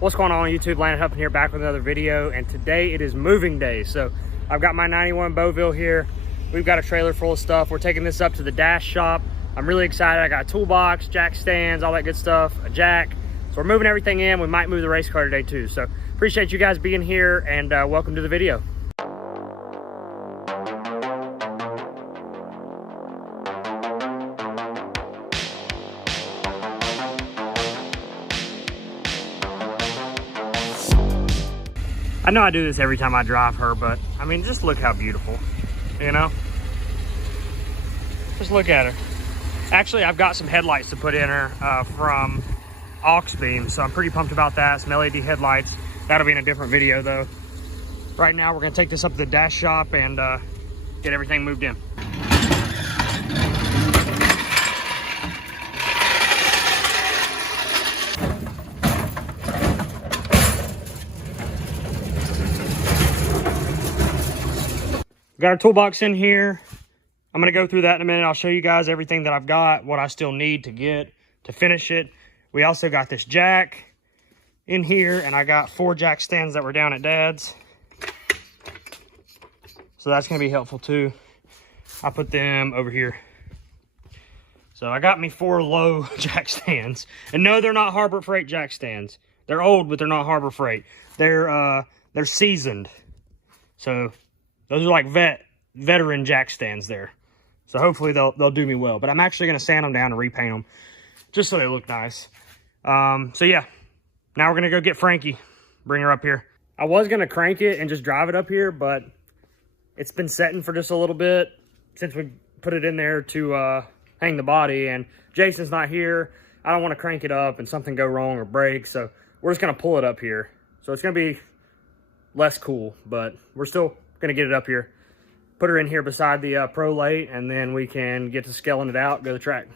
What's going on YouTube? Landon Huffman here, back with another video, and today it is moving day. So I've got my 91 Beauville here. We've got a trailer full of stuff. We're taking this up to the dash shop. I'm really excited. I got a toolbox, jack stands, all that good stuff, a jack. So we're moving everything in. We might move the race car today too. So appreciate you guys being here, and welcome to the video. I know I do this every time I drive her, but I mean, just look how beautiful, you know? Just look at her. Actually, I've got some headlights to put in her from aux beam, so I'm pretty pumped about that. Some LED headlights. That'll be in a different video though. Right now, we're gonna take this up to the dash shop and get everything moved in. Got our toolbox in here. I'm gonna go through that in a minute. I'll show you guys everything that I've got, what I still need to get to finish it. We also got this jack in here, and I got 4 jack stands that were down at Dad's. So that's gonna be helpful too. I put them over here. So I got me 4 low jack stands. And no, they're not Harbor Freight jack stands. They're old, but they're not Harbor Freight. They're seasoned. So those are like veteran jack stands there. So hopefully they'll do me well. But I'm actually going to sand them down and repaint them just so they look nice. So yeah, now we're going to go get Frankie, bring her up here. I was going to crank it and just drive it up here, but it's been setting for just a little bit since we put it in there to hang the body. And Jason's not here. I don't want to crank it up and something go wrong or break. So we're just going to pull it up here. So it's going to be less cool, but we're still gonna get it up here, put her in here beside the Pro Late, and then we can get to scaling it out, go to the track.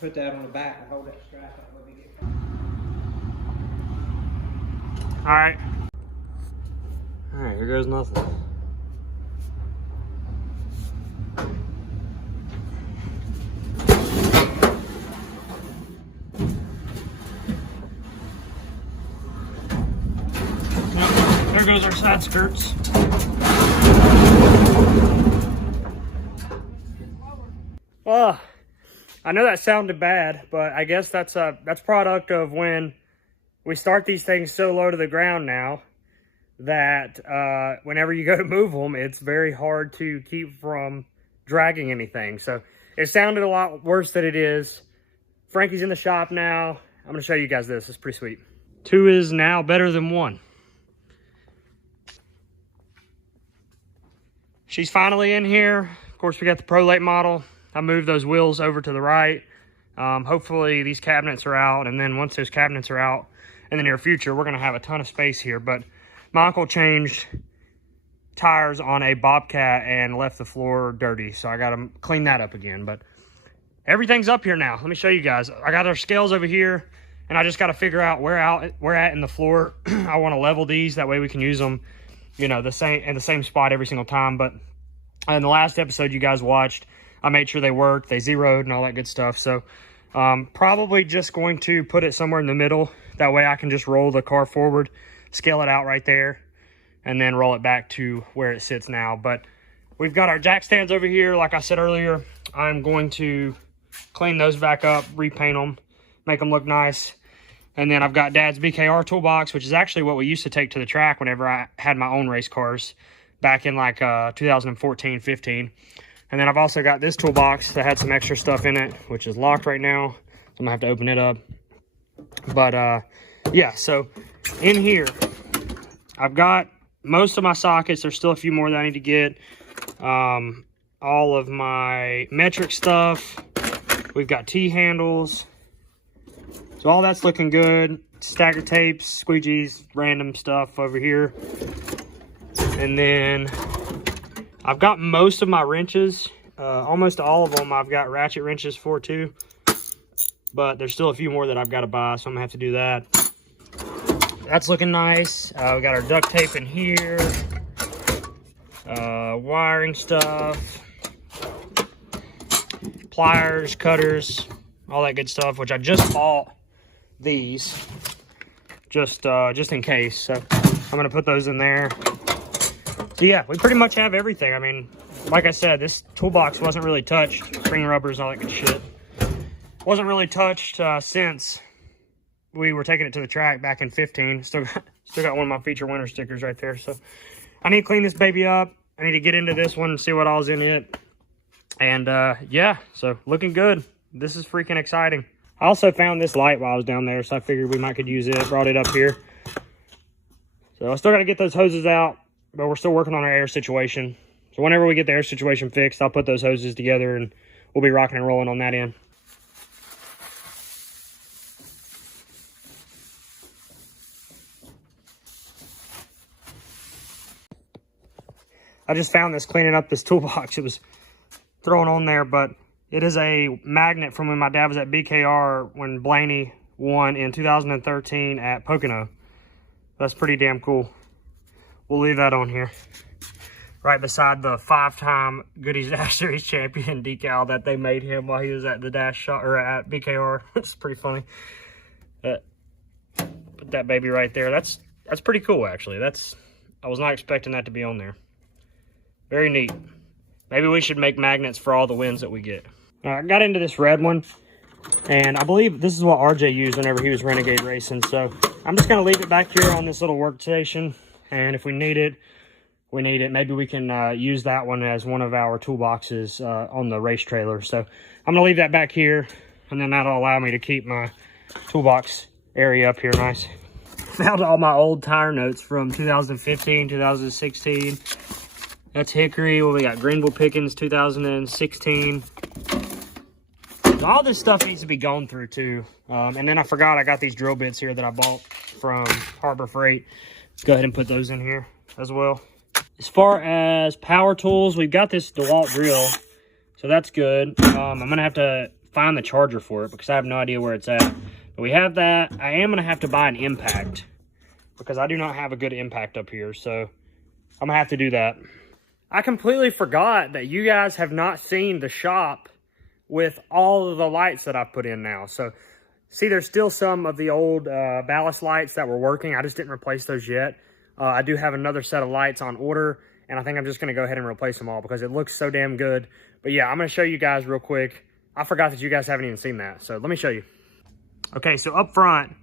Put that on the back and hold that strap up. Let me get. All right, here goes nothing. There goes our side skirts. I know that sounded bad, but I guess that's product of when we start these things so low to the ground now that whenever you go to move them, it's very hard to keep from dragging anything. So it sounded a lot worse than it is. Frankie's in the shop now. I'm gonna show you guys this. It's pretty sweet. 2 is now better than 1. She's finally in here. Of course, we got the Pro Late model. I moved those wheels over to the right. Hopefully these cabinets are out, and then once those cabinets are out in the near future, we're gonna have a ton of space here. But my uncle changed tires on a Bobcat and left the floor dirty, so I gotta clean that up again. But everything's up here now. Let me show you guys. I got our scales over here, and I just gotta figure out where at in the floor I wanna level these. That way we can use them, you know, the same spot every single time. But in the last episode you guys watched, I made sure they worked, they zeroed and all that good stuff. So probably just going to put it somewhere in the middle. That way I can just roll the car forward, scale it out right there, and then roll it back to where it sits now. But we've got our jack stands over here. Like I said earlier, I'm going to clean those back up, repaint them, make them look nice. And then I've got Dad's BKR toolbox, which is actually what we used to take to the track whenever I had my own race cars back in like 2014, 15. And then I've also got this toolbox that had some extra stuff in it, which is locked right now. So I'm gonna have to open it up. But yeah, so in here, I've got most of my sockets. There's still a few more that I need to get. All of my metric stuff. We've got T-handles. So all that's looking good. Stagger tapes, squeegees, random stuff over here. And then I've got most of my wrenches. Almost all of them I've got ratchet wrenches for too. But there's still a few more that I've got to buy, so I'm gonna have to do that. That's looking nice. We got our duct tape in here. Wiring stuff. pliers, cutters, all that good stuff, which I just bought these just in case. So I'm gonna put those in there. So yeah, we pretty much have everything. I mean, like I said, this toolbox wasn't really touched. Spring rubbers, all that good shit. Wasn't really touched since we were taking it to the track back in 15. Still got one of my feature winter stickers right there. So I need to clean this baby up. I need to get into this one and see what all's in it. And yeah, so looking good. This is freaking exciting. I also found this light while I was down there, so I figured we might could use it. Brought it up here. So I still got to get those hoses out, but we're still working on our air situation. So whenever we get the air situation fixed, I'll put those hoses together and we'll be rocking and rolling on that end. I just found this cleaning up this toolbox. It was thrown on there, but it is a magnet from when my dad was at BKR when Blaney won in 2013 at Pocono. That's pretty damn cool. We'll leave that on here. Right beside the 5-time Goodies Dash Series champion decal that they made him while he was at the Dash Shop, or at BKR. It's pretty funny. Put that baby right there. That's pretty cool, actually. I was not expecting that to be on there. Very neat. Maybe we should make magnets for all the wins that we get. I got into this red one, and I believe this is what RJ used whenever he was Renegade racing. So I'm just going to leave it back here on this little workstation, and if we need it, we need it. Maybe we can use that one as one of our toolboxes on the race trailer. So I'm going to leave that back here, and then that'll allow me to keep my toolbox area up here nice. Found all my old tire notes from 2015, 2016. That's Hickory. Well, we got Greenville Pickens 2016. All this stuff needs to be gone through too. And then I forgot I got these drill bits here that I bought from Harbor Freight. Let's go ahead and put those in here as well. As far as power tools, we've got this DeWalt drill, so that's good. I'm gonna have to find the charger for it because I have no idea where it's at. But we have that. I am gonna have to buy an impact because I do not have a good impact up here, so I'm gonna have to do that. I completely forgot that you guys have not seen the shop with all of the lights that I've put in now. So, see, there's still some of the old ballast lights that were working. I just didn't replace those yet. I do have another set of lights on order, and I think I'm just going to go ahead and replace them all because it looks so damn good. But yeah, I'm going to show you guys real quick. I forgot that you guys haven't even seen that, so let me show you. Okay, so up front,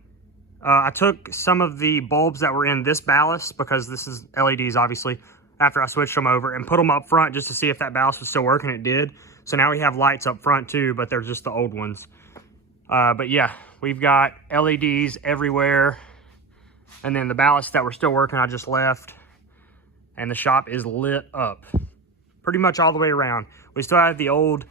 I took some of the bulbs that were in this ballast, because this is LEDs, obviously, after I switched them over, and put them up front just to see if that ballast was still working. It did. So now we have lights up front too, but they're just the old ones. But yeah, we've got LEDs everywhere. And then the ballasts that were still working, I just left. And the shop is lit up pretty much all the way around. We still have the old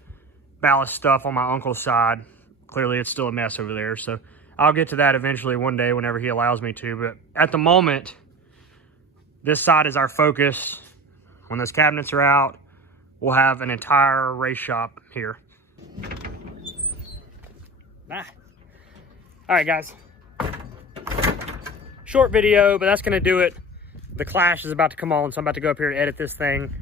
ballast stuff on my uncle's side. Clearly it's still a mess over there. So I'll get to that eventually one day whenever he allows me to. But at the moment, this side is our focus. When those cabinets are out, we'll have an entire race shop here. All right, guys. Short video, but that's going to do it. The Clash is about to come on, so I'm about to go up here and edit this thing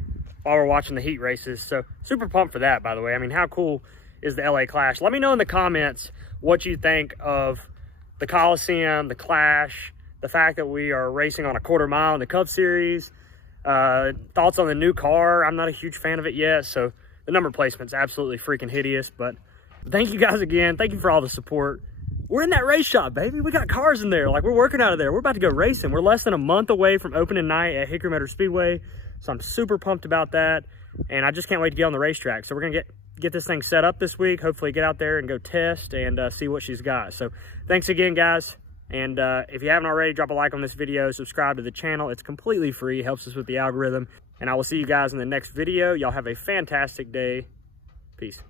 while we're watching the heat races. So super pumped for that, by the way. I mean, how cool is the LA Clash? Let me know in the comments what you think of the Coliseum, the Clash, the fact that we are racing on a quarter mile in the Cup Series. Thoughts on the new car. I'm not a huge fan of it yet, so the number placement's absolutely freaking hideous. But thank you guys again. Thank you for all the support. We're in that race shop, baby. We got cars in there. Like, we're working out of there. We're about to go racing. We're less than a month away from opening night at Hickory Motor Speedway, so I'm super pumped about that. And I just can't wait to get on the racetrack. So we're gonna get this thing set up this week. Hopefully get out there and go test and see what she's got. So thanks again, guys. And if you haven't already, drop a like on this video, subscribe to the channel. It's completely free, helps us with the algorithm. And I will see you guys in the next video. Y'all have a fantastic day. Peace.